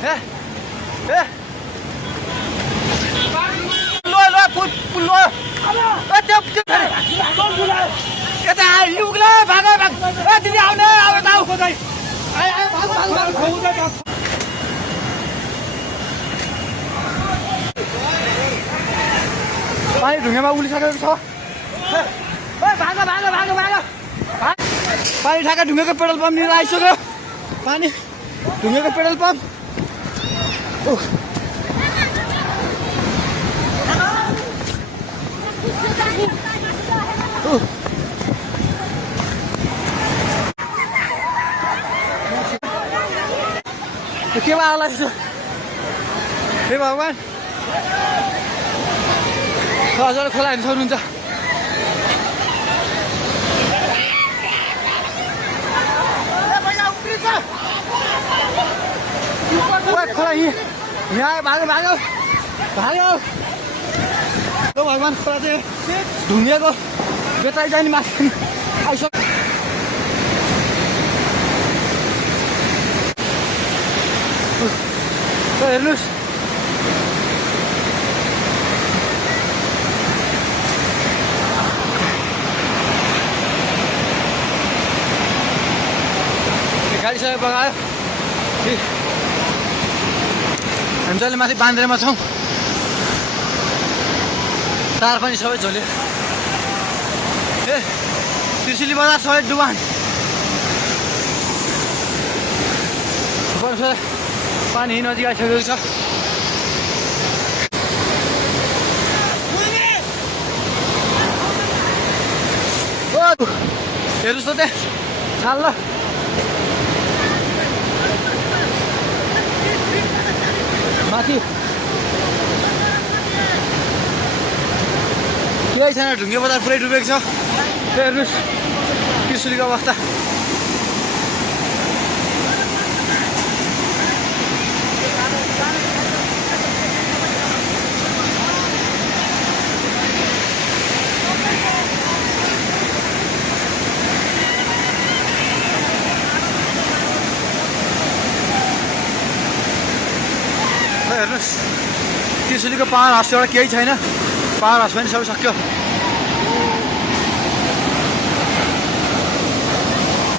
ए ए लो लो पुल लो ए त्यो यता युगला भाग भाग ए दिदी आउने अब ताउ खोदै आइ आइ भाग भाग भाग खोदै पानी ढुङ्गामा उलिसकेको छ ए भाग भाग भाग भाग पानी ठाका ढुङ्गाको पेट्रोल पम्प लिएर आइसक्यो पानी ढुङ्गाको पेट्रोल पम्प के भयो हे भगवान् हजुर खोला हेर्नु सक्नुहुन्छ खोला यहाँ भाग्यो भाग्यो भाग्यो भगवान् खोला चाहिँ ढुङ्गेको बेताइ जाने माथि आइसक्यो हेर्नुहोस् गाडी सबै बगायो हामी जहिले माथि बान्द्रेमा छौँ तार पनि सबै झोल्यो ए त्रिशुली बजार सबै डुबान पानी नजिक आइसकेको छ हेर्नुहोस् त त्यहाँ छाल ल माथि केही छैन ढुङ्गे बजार पुरै डुबेको छ हेर्नुहोस् त्रिशुलीको अवस्था हेर्नुहोस् त्रिशुलीको पावर हाउस एउटा केही छैन पावर हाउस पनि सबै सक्यो